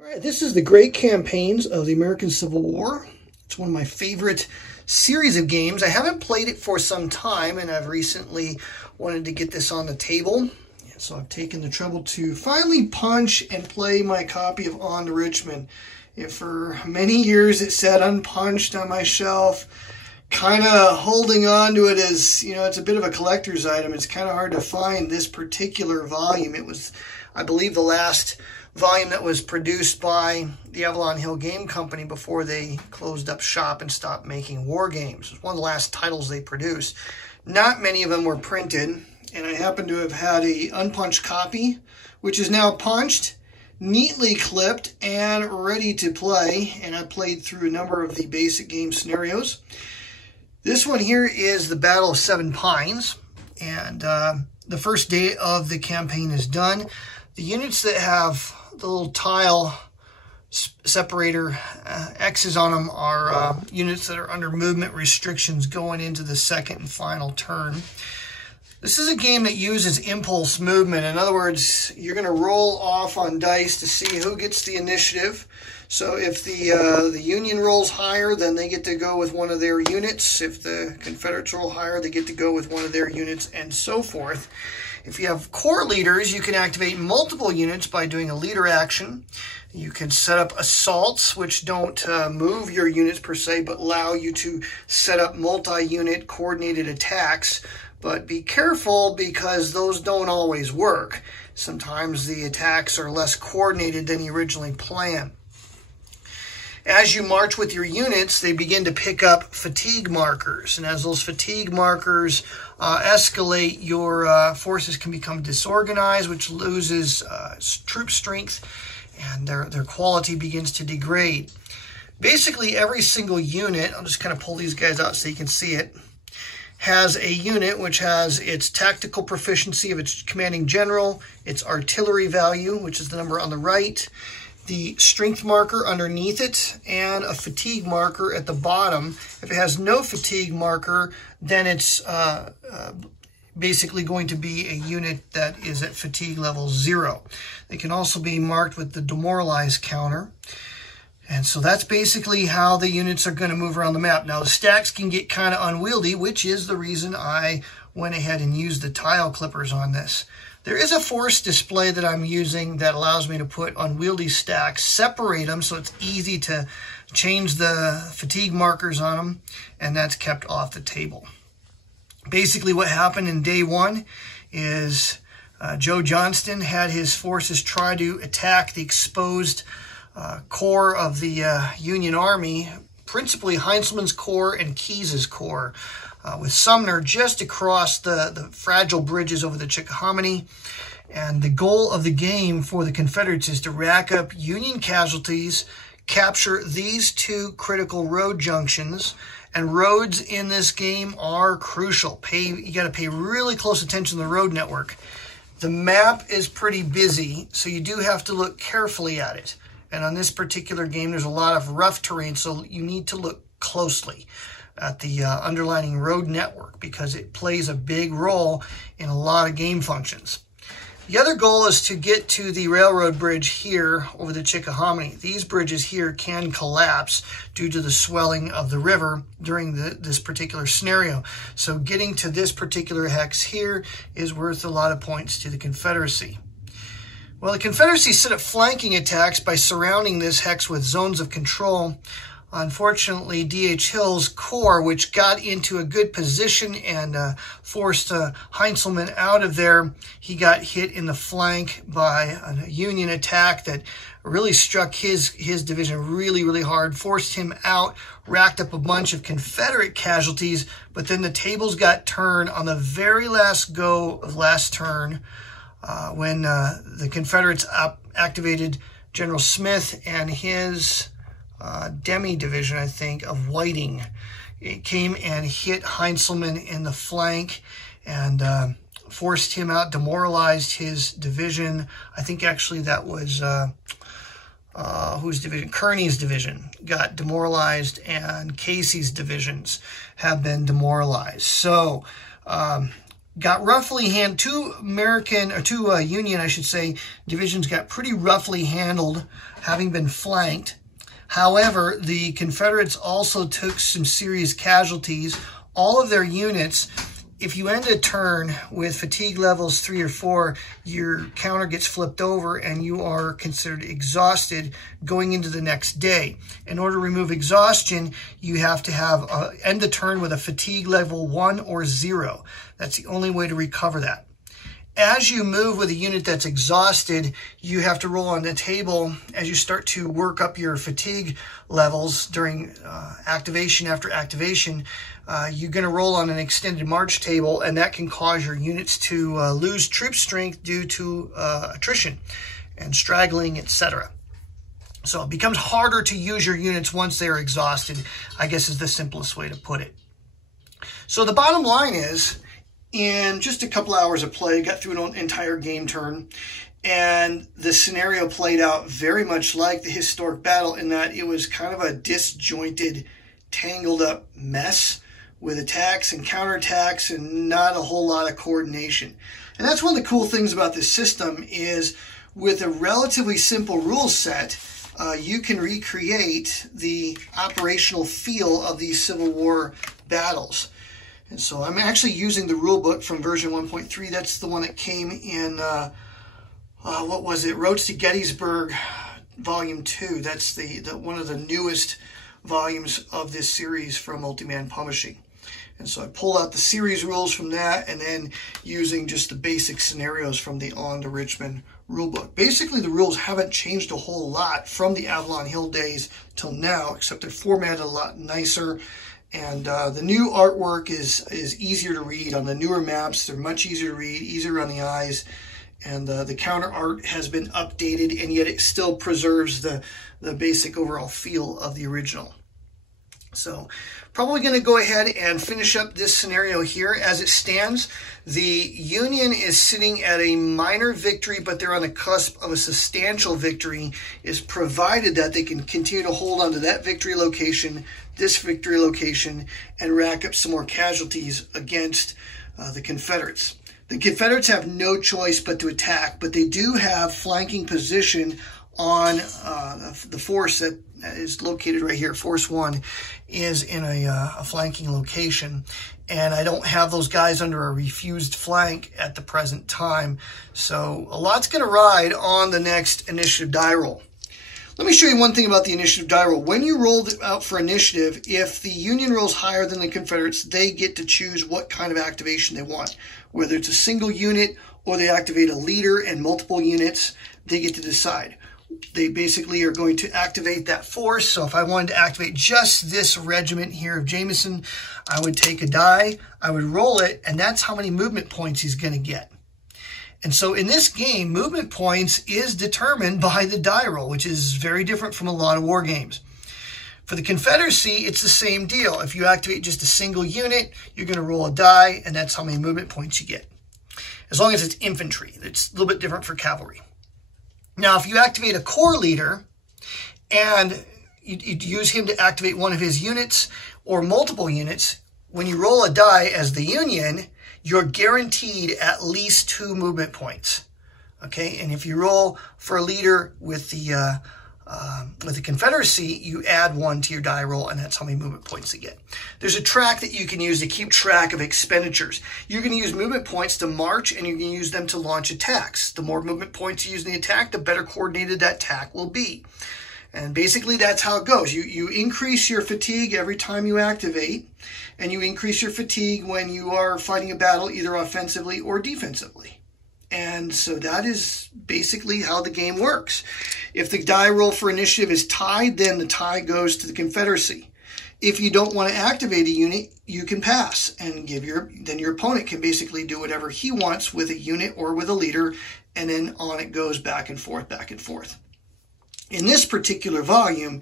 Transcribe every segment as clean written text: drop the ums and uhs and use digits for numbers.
All right, this is the Great Campaigns of the American Civil War. It's one of my favorite series of games. I haven't played it for some time, and I've recently wanted to get this on the table. And so I've taken the trouble to finally punch and play my copy of On to Richmond. For many years it sat unpunched on my shelf, kind of holding on to it as, it's a bit of a collector's item. It's kind of hard to find this particular volume. It was, I believe, the last volume that was produced by the Avalon Hill Game Company before they closed up shop and stopped making war games. It was one of the last titles they produced. Not many of them were printed, and I happen to have had a unpunched copy, which is now punched, neatly clipped, and ready to play. And I played through a number of the basic game scenarios. This one here is the Battle of Seven Pines, and the first day of the campaign is done. The units that have the little tile separator X's on them are units that are under movement restrictions going into the second and final turn. This is a game that uses impulse movement. In other words, you're going to roll off on dice to see who gets the initiative. So if the Union rolls higher, then they get to go with one of their units. If the Confederates roll higher, they get to go with one of their units, and so forth. If you have corps leaders, you can activate multiple units by doing a leader action. You can set up assaults, which don't move your units per se, but allow you to set up multi-unit coordinated attacks. But be careful, because those don't always work. Sometimes the attacks are less coordinated than you originally planned. As you march with your units, they begin to pick up fatigue markers. And as those fatigue markers escalate, your forces can become disorganized, which loses troop strength, and their quality begins to degrade. Basically, every single unit, I'll just kind of pull these guys out so you can see it, has a unit which has its tactical proficiency of its commanding general, its artillery value, which is the number on the right, the strength marker underneath it, and a fatigue marker at the bottom. If it has no fatigue marker, then it's basically going to be a unit that is at fatigue level 0. They can also be marked with the demoralize counter. And so that's basically how the units are going to move around the map. Now, the stacks can get kind of unwieldy, which is the reason I went ahead and used the tile clippers on this. There is a force display that I'm using that allows me to put unwieldy stacks, separate them so it's easy to change the fatigue markers on them, and that's kept off the table. Basically what happened in day one is Joe Johnston had his forces try to attack the exposed corps of the Union Army, principally Heinzelman's Corps and Keyes's Corps, with Sumner just across the fragile bridges over the Chickahominy. And the goal of the game for the Confederates is to rack up Union casualties, capture these two critical road junctions. And roads in this game are crucial. You got to pay really close attention to the road network. The map is pretty busy, so you do have to look carefully at it. And on this particular game, there's a lot of rough terrain, so you need to look closely at the underlining road network, because it plays a big role in a lot of game functions. The other goal is to get to the railroad bridge here over the Chickahominy. These bridges here can collapse due to the swelling of the river during this particular scenario. So getting to this particular hex here is worth a lot of points to the Confederacy. Well, the Confederacy set up flanking attacks by surrounding this hex with zones of control. Unfortunately, D.H. Hill's corps, which got into a good position and forced Heinzelman out of there, he got hit in the flank by a Union attack that really struck his division really hard, forced him out, racked up a bunch of Confederate casualties, but then the tables got turned on the very last go of last turn, when the Confederates activated General Smith and his Demi division, I think, of Whiting. It came and hit Heinzelman in the flank and forced him out, demoralized his division. I think actually that was whose division? Kearny's division got demoralized, and Casey's divisions have been demoralized. So got roughly handled. Two Union, I should say, divisions got pretty roughly handled, having been flanked. However, the Confederates also took some serious casualties. All of their units, if you end a turn with fatigue levels 3 or 4, your counter gets flipped over and you are considered exhausted going into the next day. In order to remove exhaustion, you have to have end the turn with a fatigue level 1 or 0. That's the only way to recover that. As you move with a unit that's exhausted, you have to roll on the table as you start to work up your fatigue levels during activation after activation. You're going to roll on an extended march table, and that can cause your units to lose troop strength due to attrition and straggling, etc. So it becomes harder to use your units once they're exhausted, I guess is the simplest way to put it. So the bottom line is, in just a couple hours of play, got through an entire game turn, and the scenario played out very much like the historic battle in that it was kind of a disjointed, tangled up mess with attacks and counterattacks and not a whole lot of coordination. And that's one of the cool things about this system is with a relatively simple rule set, you can recreate the operational feel of these Civil War battles. And so I'm actually using the rule book from version 1.3. That's the one that came in, what was it? Roads to Gettysburg, volume 2. That's the one of the newest volumes of this series from Multiman Publishing. And so I pulled out the series rules from that and then using just the basic scenarios from the On to Richmond rulebook. Basically, the rules haven't changed a whole lot from the Avalon Hill days till now, except they're formatted a lot nicer. And the new artwork is easier to read on the newer maps. They're much easier to read, easier on the eyes. And the counter art has been updated, and yet it still preserves the basic overall feel of the original. So probably going to go ahead and finish up this scenario here. As it stands, the Union is sitting at a minor victory, but they're on the cusp of a substantial victory, is provided that they can continue to hold on to that victory location, this victory location, and rack up some more casualties against the Confederates. The Confederates have no choice but to attack, but they do have flanking position on the force that is located right here. Force 1 is in a flanking location, and I don't have those guys under a refused flank at the present time. So a lot's going to ride on the next initiative die roll. Let me show you one thing about the initiative die roll. When you roll out for initiative, if the Union rolls higher than the Confederates, they get to choose what kind of activation they want. Whether it's a single unit or they activate a leader and multiple units, they get to decide. They basically are going to activate that force. So if I wanted to activate just this regiment here of Jameson, I would take a die, I would roll it, and that's how many movement points he's going to get. And so in this game, movement points is determined by the die roll, which is very different from a lot of war games. For the Confederacy, it's the same deal. If you activate just a single unit, you're going to roll a die, and that's how many movement points you get. As long as it's infantry. It's a little bit different for cavalry. Now, if you activate a corps leader and you use him to activate one of his units or multiple units, when you roll a die as the Union, you're guaranteed at least 2 movement points. Okay, and if you roll for a leader with the Confederacy, you add 1 to your die roll, and that's how many movement points you get. There's a track that you can use to keep track of expenditures. You're going to use movement points to march, and you're going to use them to launch attacks. The more movement points you use in the attack, the better coordinated that attack will be. And basically, that's how it goes. You increase your fatigue every time you activate, and you increase your fatigue when you are fighting a battle, either offensively or defensively. And so that is basically how the game works. If the die roll for initiative is tied, then the tie goes to the Confederacy. If you don't want to activate a unit, you can pass and then your opponent can basically do whatever he wants with a unit or with a leader, and then on it goes back and forth, back and forth. In this particular volume,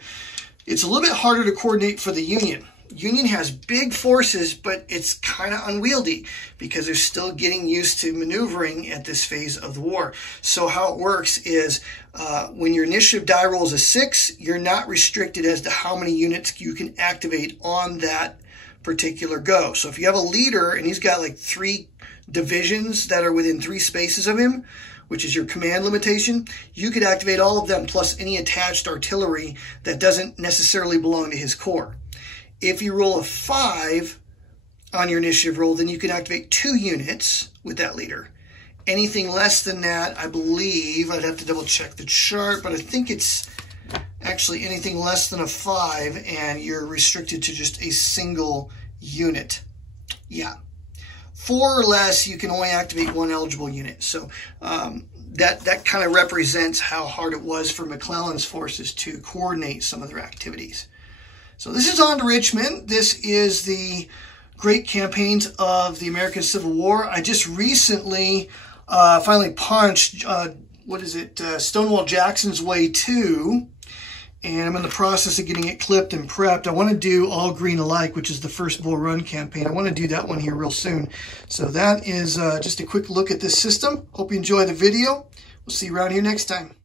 it's a little bit harder to coordinate for the Union. Union has big forces, but it's kind of unwieldy because they're still getting used to maneuvering at this phase of the war. So how it works is when your initiative die roll is a 6, you're not restricted as to how many units you can activate on that particular go. So if you have a leader and he's got like 3 divisions that are within 3 spaces of him, which is your command limitation, you could activate all of them plus any attached artillery that doesn't necessarily belong to his corps. If you roll a 5 on your initiative roll, then you can activate 2 units with that leader. Anything less than that, I believe, I'd have to double check the chart, but I think it's actually anything less than a 5 and you're restricted to just a single unit. Yeah. 4 or less, you can only activate 1 eligible unit. So that kind of represents how hard it was for McClellan's forces to coordinate some of their activities. So this is on to Richmond. This is the great campaigns of the American Civil War. I just recently finally punched, Stonewall Jackson's Way 2. And I'm in the process of getting it clipped and prepped. I want to do All Green Alike, which is the first Bull Run campaign. I want to do that one here real soon. So that is just a quick look at this system. Hope you enjoy the video. We'll see you around here next time.